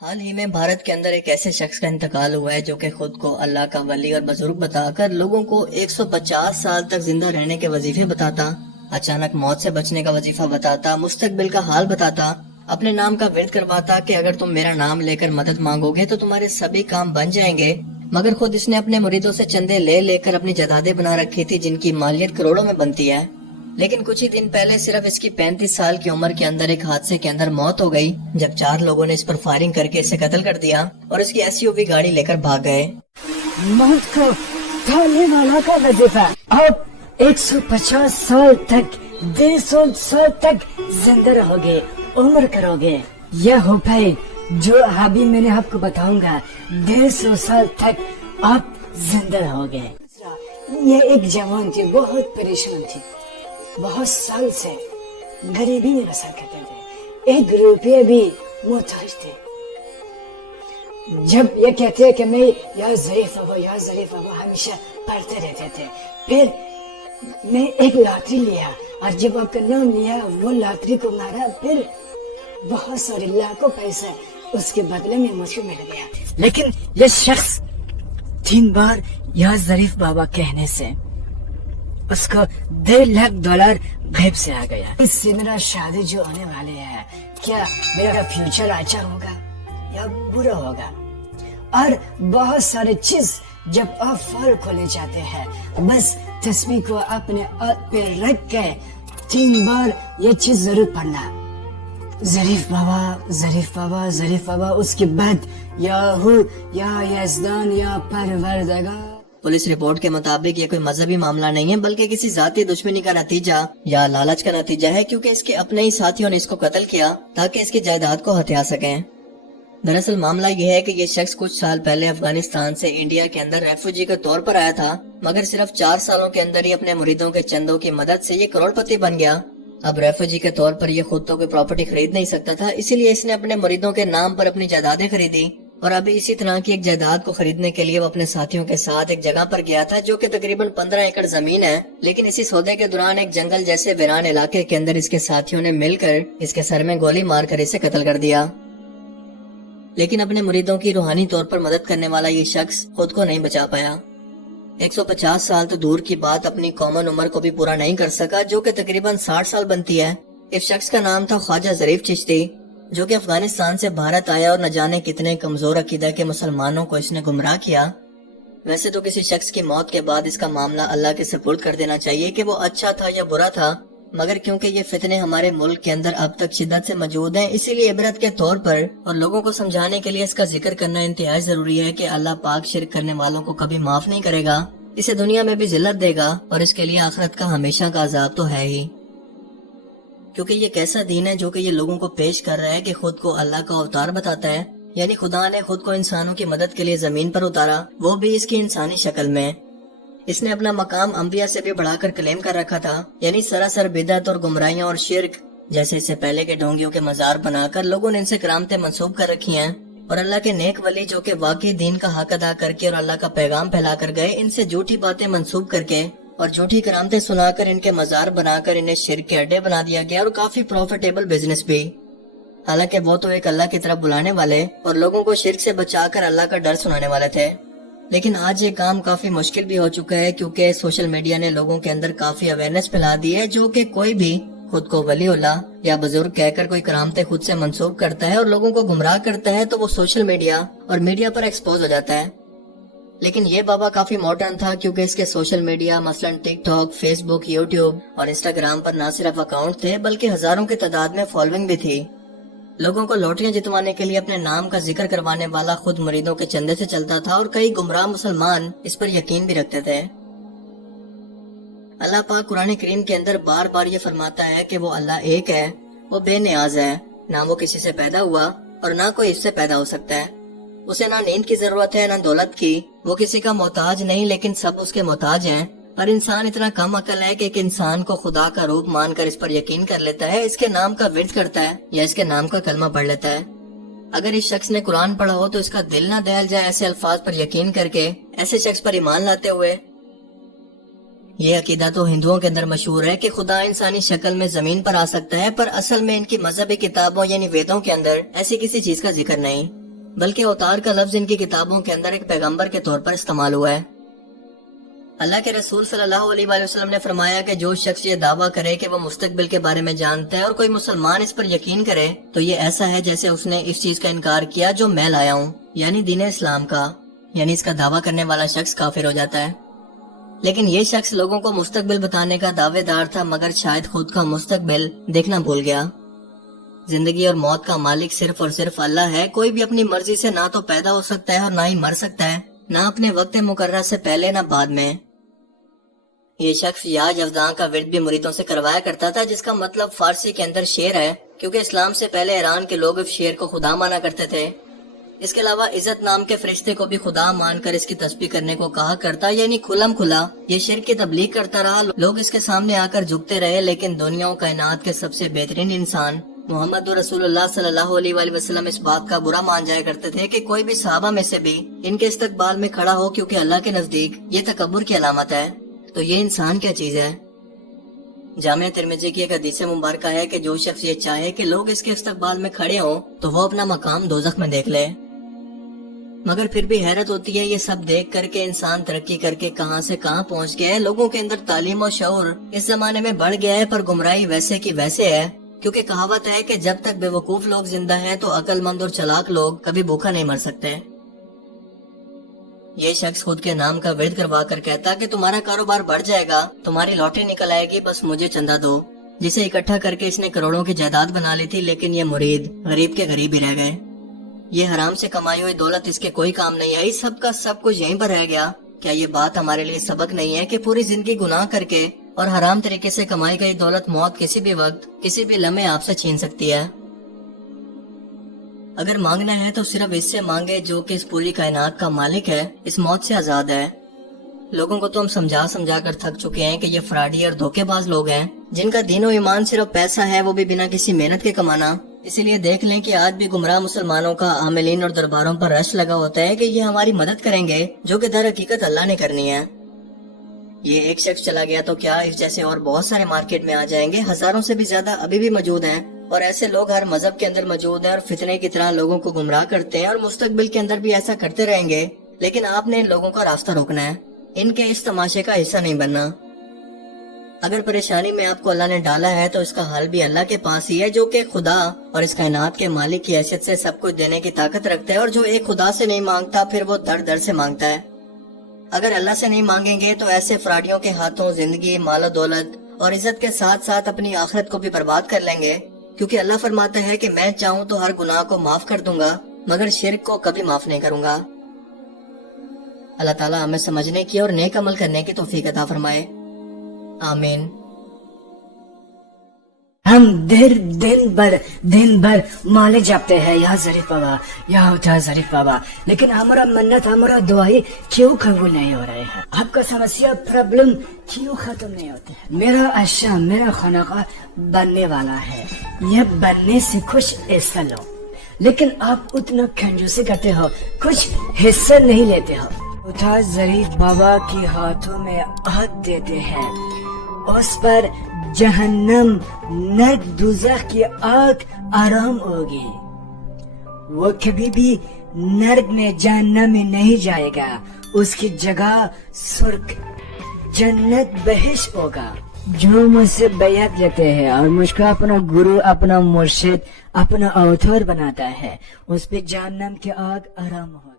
حال ہی میں بھارت کے اندر ایک ایسے شخص کا انتقال ہوا ہے جو کہ خود کو اللہ کا ولی اور بزرگ بتا کر لوگوں کو 150 سال تک زندہ رہنے کے وظیفے بتاتا، اچانک موت سے بچنے کا وظیفہ بتاتا، مستقبل کا حال بتاتا، اپنے نام کا ورد کرواتا کہ اگر تم میرا نام لے کر مدد مانگو گے تو تمہارے سبھی کام بن جائیں گے، مگر خود اس نے اپنے مریدوں سے چندے لے کر اپنی جائیدادیں بنا رکھی تھی جن کی مالیت کروڑوں میں بنتی ہے۔ لیکن کچھ ہی دن پہلے صرف اس کی 35 سال کی عمر کے اندر ایک حادثے کے اندر موت ہو گئی جب 4 لوگوں نے اس پر فائرنگ کر کے اسے قتل کر دیا اور اس کی SUV گاڑی لے کر بھاگ گئے۔ موت کو ڈھالنے والا کا وظیفہ، آپ 150 سال تک 150 سال تک زندہ رہو گے، عمر کرو گے، یہ ہو پائے جو ابھی میں نے آپ کو بتاؤں گا 150 سال تک آپ زندہ رہو گے۔ یہ ایک جوان تھی، بہت پریشان تھی، بہت سال سے غریبی میں بسر کرتے تھے، 1 روپیہ بھی محتاج تھے۔ جب یہ کہتے کہ میں یا ظریف بابا ہمیشہ پڑھتے رہتے تھے، پھر میں ایک لاٹری لیا اور جب آپ کا نام لیا وہ لاٹری کو مارا، پھر بہت سارے لاکھوں پیسہ اس کے بدلے میں مجھ کو مل گیا۔ لیکن یہ شخص 3 بار یا ظریف بابا کہنے سے اس کو $1.5 لاکھ غیب سے آ گیا۔ اس سے میرا شادی جو ہونے والے ہے، کیا میرا فیوچر اچھا ہوگا یا برا ہوگا؟ اور بہت سارے چیز جب آپ فال کھولنے چاہتے ہیں، بس تسبیح کو اپنے ہاتھ پہ رکھ کے 3 بار یہ چیز ضرور پڑھنا، ظریف بابا، اس کے بعد یا یزدان یا پروردگار۔ پولیس رپورٹ کے مطابق یہ کوئی مذہبی معاملہ نہیں ہے بلکہ کسی ذاتی دشمنی کا نتیجہ یا لالچ کا نتیجہ ہے، کیونکہ اس کے اپنے ہی ساتھیوں نے اس کو قتل کیا تاکہ اس کی جائیداد کو ہتھیا سکیں۔ دراصل معاملہ یہ ہے کہ یہ شخص کچھ سال پہلے افغانستان سے انڈیا کے اندر ریفیوجی کے طور پر آیا تھا، مگر صرف 4 سالوں کے اندر ہی اپنے مریدوں کے چندوں کی مدد سے یہ کروڑ پتی بن گیا۔ اب ریفیوجی کے طور پر یہ خود تو کوئی پراپرٹی خرید نہیں سکتا تھا، اسی لیے اس نے اپنے مریدوں کے نام پر اپنی جائیدادیں خریدی، اور ابھی اسی طرح کی ایک جائیداد کو خریدنے کے لیے وہ اپنے ساتھیوں کے ساتھ ایک جگہ پر گیا تھا جو کہ تقریباً 15 ایکڑ زمین ہے۔ لیکن اسی سودے کے دوران ایک جنگل جیسے ویران علاقے کے اندر اس کے ساتھیوں نے مل کر اس کے سر میں گولی مار کر اسے قتل کر دیا۔ لیکن اپنے مریدوں کی روحانی طور پر مدد کرنے والا یہ شخص خود کو نہیں بچا پایا۔ 150 سال تو دور کی بات اپنی کامن عمر کو بھی پورا نہیں کر سکا جو کہ تقریباً 60 سال بنتی ہے۔ اس شخص کا نام تھا خواجہ ظریف چشتی، جو کہ افغانستان سے بھارت آیا اور نہ جانے کتنے کمزور عقیدہ کے مسلمانوں کو اس نے گمراہ کیا۔ ویسے تو کسی شخص کی موت کے بعد اس کا معاملہ اللہ کے سپرد کر دینا چاہیے کہ وہ اچھا تھا یا برا تھا، مگر کیونکہ یہ فتنے ہمارے ملک کے اندر اب تک شدت سے موجود ہیں، اسی لیے عبرت کے طور پر اور لوگوں کو سمجھانے کے لیے اس کا ذکر کرنا انتہائی ضروری ہے کہ اللہ پاک شرک کرنے والوں کو کبھی معاف نہیں کرے گا، اسے دنیا میں بھی ذلت دے گا اور اس کے لیے آخرت کا ہمیشہ کا عذاب تو ہے ہی، کیونکہ یہ کیسا دین ہے جو کہ یہ لوگوں کو پیش کر رہا ہے کہ خود کو اللہ کا اوتار بتاتا ہے، یعنی خدا نے خود کو انسانوں کی مدد کے لیے زمین پر اتارا، وہ بھی اس کی انسانی شکل میں۔ اس نے اپنا مقام انبیاء سے بھی بڑھا کر کلیم کر رکھا تھا، یعنی سراسر بدعت اور گمراہیاں اور شرک، جیسے اس سے پہلے کے ڈھونگیوں کے مزار بنا کر لوگوں نے ان سے کرامتیں منسوب کر رکھی ہیں، اور اللہ کے نیک ولی جو کہ واقعی دین کا حق ادا کر کے اور اللہ کا پیغام پھیلا کر گئے، ان سے جھوٹی باتیں منسوب کر کے اور جھوٹی کرامتیں سنا کر ان کے مزار بنا کر انہیں شرک کے اڈے بنا دیا گیا، اور کافی پروفیٹیبل بزنس بھی۔ حالانکہ وہ تو ایک اللہ کی طرف بلانے والے اور لوگوں کو شرک سے بچا کر اللہ کا ڈر سنانے والے تھے۔ لیکن آج یہ کام کافی مشکل بھی ہو چکا ہے، کیونکہ سوشل میڈیا نے لوگوں کے اندر کافی اویئرنیس پھیلا دی ہے، جو کہ کوئی بھی خود کو ولی اللہ یا بزرگ کہہ کر کوئی کرامتیں خود سے منسوب کرتا ہے اور لوگوں کو گمراہ کرتا ہے تو وہ سوشل میڈیا اور میڈیا پر ایکسپوز ہو جاتا ہے۔ لیکن یہ بابا کافی ماڈرن تھا، کیونکہ اس کے سوشل میڈیا مثلا ٹک ٹاک، فیس بک، یوٹیوب اور انسٹاگرام پر نہ صرف اکاؤنٹ تھے بلکہ ہزاروں کی تعداد میں فالوئنگ بھی تھی۔ لوگوں کو لوٹریاں جتوانے کے لیے اپنے نام کا ذکر کروانے والا خود مریدوں کے چندے سے چلتا تھا، اور کئی گمراہ مسلمان اس پر یقین بھی رکھتے تھے۔ اللہ پاک قرآن کریم کے اندر بار بار یہ فرماتا ہے کہ وہ اللہ ایک ہے، وہ بے نیاز ہے، نہ وہ کسی سے پیدا ہوا اور نہ کوئی اس سے پیدا ہو سکتا ہے، اسے نہ نیند کی ضرورت ہے نہ دولت کی، وہ کسی کا محتاج نہیں لیکن سب اس کے محتاج ہیں، اور انسان اتنا کم عقل ہے کہ ایک انسان کو خدا کا روپ مان کر اس پر یقین کر لیتا ہے، اس کے نام کا ورد کرتا ہے یا اس کے نام کا کلمہ پڑھ لیتا ہے۔ اگر اس شخص نے قرآن پڑھا ہو تو اس کا دل نہ دہل جائے ایسے الفاظ پر یقین کر کے، ایسے شخص پر ایمان لاتے ہوئے۔ یہ عقیدہ تو ہندوؤں کے اندر مشہور ہے کہ خدا انسانی شکل میں زمین پر آ سکتا ہے، پر اصل میں ان کی مذہبی کتابوں یعنی ویدوں کے اندر ایسی کسی چیز کا ذکر نہیں۔ بلکہ اوتار کا لفظ ان کی کتابوں کے اندر ایک پیغمبر کے طور پر استعمال ہوا ہے۔ اللہ کے رسول صلی اللہ علیہ وآلہ وسلم نے فرمایا کہ جو شخص یہ دعویٰ کرے کہ وہ مستقبل کے بارے میں جانتا ہے اور کوئی مسلمان اس پر یقین کرے تو یہ ایسا ہے جیسے اس نے اس چیز کا انکار کیا جو میں لایا ہوں، یعنی دین اسلام کا، یعنی اس کا دعویٰ کرنے والا شخص کافر ہو جاتا ہے۔ لیکن یہ شخص لوگوں کو مستقبل بتانے کا دعوے دار تھا، مگر شاید خود کا مستقبل دیکھنا بھول گیا۔ زندگی اور موت کا مالک صرف اور صرف اللہ ہے۔ کوئی بھی اپنی مرضی سے نہ تو پیدا ہو سکتا ہے اور نہ ہی مر سکتا ہے، نہ اپنے وقت مقررہ سے پہلے نہ بعد میں۔ یہ شخص یاج افزاں کا ورد بھی مریدوں سے کروایا کرتا تھا، جس کا مطلب فارسی کے اندر شیر ہے، کیونکہ اسلام سے پہلے ایران کے لوگ شیر کو خدا مانا کرتے تھے۔ اس کے علاوہ عزت نام کے فرشتے کو بھی خدا مان کر اس کی تسبیح کرنے کو کہا کرتا، یعنی کھلم کھلا یہ شرک کی تبلیغ کرتا رہا۔ لوگ اس کے سامنے آ کر جھکتے رہے، لیکن دنیا و کائنات کے سب سے بہترین انسان محمد رسول اللہ صلی اللہ علیہ وآلہ وسلم اس بات کا برا مان جایا کرتے تھے کہ کوئی بھی صحابہ میں سے بھی ان کے استقبال میں کھڑا ہو، کیونکہ اللہ کے نزدیک یہ تکبر کی علامت ہے۔ تو یہ انسان کیا چیز ہے؟ جامع ترمذی کی ایک حدیث مبارکہ ہے کہ جو شخص یہ چاہے کہ لوگ اس کے استقبال میں کھڑے ہوں تو وہ اپنا مقام دوزخ میں دیکھ لے۔ مگر پھر بھی حیرت ہوتی ہے یہ سب دیکھ کر کے انسان ترقی کر کے کہاں سے کہاں پہنچ گیا ہے۔ لوگوں کے اندر تعلیم و شعور اس زمانے میں بڑھ گیا ہے، پر گمراہی ویسے کی ویسے ہے، کیونکہ کہاوت ہے کہ جب تک بے وقوف لوگ زندہ ہیں تو عقل مند اور چلاک لوگ کبھی بھوکا نہیں مر سکتے۔ یہ شخص خود کے نام کا ورد کروا کر کہتا کہ تمہارا کاروبار بڑھ جائے گا، تمہاری لاٹری نکل آئے گی، بس مجھے چندہ دو، جسے اکٹھا کر کے اس نے کروڑوں کی جائیداد بنا لی تھی۔ لیکن یہ مرید غریب کے غریب ہی رہ گئے۔ یہ حرام سے کمائی ہوئی دولت اس کے کوئی کام نہیں آئی، سب کا سب کچھ یہیں پر رہ گیا۔ کیا یہ بات ہمارے لیے سبق نہیں ہے کہ پوری زندگی گناہ کر کے اور حرام طریقے سے کمائی گئی دولت موت کسی بھی وقت کسی بھی لمحے آپ سے چھین سکتی ہے؟ اگر مانگنا ہے تو صرف اس سے مانگے جو کہ اس پوری کائنات کا مالک ہے، اس موت سے آزاد ہے۔ لوگوں کو تو ہم سمجھا کر تھک چکے ہیں کہ یہ فراڈی اور دھوکے باز لوگ ہیں، جن کا دین و ایمان صرف پیسہ ہے، وہ بھی بنا کسی محنت کے کمانا۔ اسی لیے دیکھ لیں کہ آج بھی گمراہ مسلمانوں کا عاملین اور درباروں پر رش لگا ہوتا ہے کہ یہ ہماری مدد کریں گے، جو کہ در حقیقت اللہ نے کرنی ہے۔ یہ ایک شخص چلا گیا تو کیا اس جیسے اور بہت سارے مارکیٹ میں آ جائیں گے، ہزاروں سے بھی زیادہ ابھی بھی موجود ہیں، اور ایسے لوگ ہر مذہب کے اندر موجود ہیں اور فتنے کی طرح لوگوں کو گمراہ کرتے ہیں، اور مستقبل کے اندر بھی ایسا کرتے رہیں گے۔ لیکن آپ نے ان لوگوں کا راستہ روکنا ہے، ان کے اس تماشے کا حصہ نہیں بننا۔ اگر پریشانی میں آپ کو اللہ نے ڈالا ہے تو اس کا حل بھی اللہ کے پاس ہی ہے، جو کہ خدا اور اس کائنات کے مالک کی حیثیت سے سب کچھ دینے کی طاقت رکھتا ہے، اور جو ایک خدا سے نہیں مانگتا پھر وہ در سے مانگتا ہے۔ اگر اللہ سے نہیں مانگیں گے تو ایسے فراڈیوں کے ہاتھوں زندگی، مال و دولت اور عزت کے ساتھ ساتھ اپنی آخرت کو بھی برباد کر لیں گے، کیونکہ اللہ فرماتا ہے کہ میں چاہوں تو ہر گناہ کو معاف کر دوں گا، مگر شرک کو کبھی معاف نہیں کروں گا۔ اللہ تعالیٰ ہمیں سمجھنے کی اور نیک عمل کرنے کی توفیق عطا فرمائے، آمین۔ ہم دن بھر مالے جاپتے ہیں، یا ظریف بابا، یا ہوتا ہے ظریف بابا، لیکن ہمارا منت، ہمارا دعائی کیوں قبول نہیں ہو رہے ہیں؟ آپ کا سمسیا پرابلم کیوں ختم نہیں ہوتے ہیں؟ میرا اشیاء، میرا خانقاہ بننے والا ہے، یہ بننے سے کچھ حصہ لو، لیکن آپ اتنا کنجوسی کرتے ہو، کچھ حصہ نہیں لیتے ہو۔ ہوتا ہے ظریف بابا کے ہاتھوں میں آگ دیتے ہیں، اس پر جہنم، نرک، دوزخ کی آگ آرام ہوگی، وہ کبھی بھی نرک میں، جہنم میں نہیں جائے گا، اس کی جگہ سرخ جنت بہشت ہوگا۔ جو مجھ سے بیعت لیتے ہیں اور مجھ کو اپنا گرو، اپنا مرشد، اپنا اوتار بناتا ہے، اس پہ جہنم کی آگ آرام ہوگی۔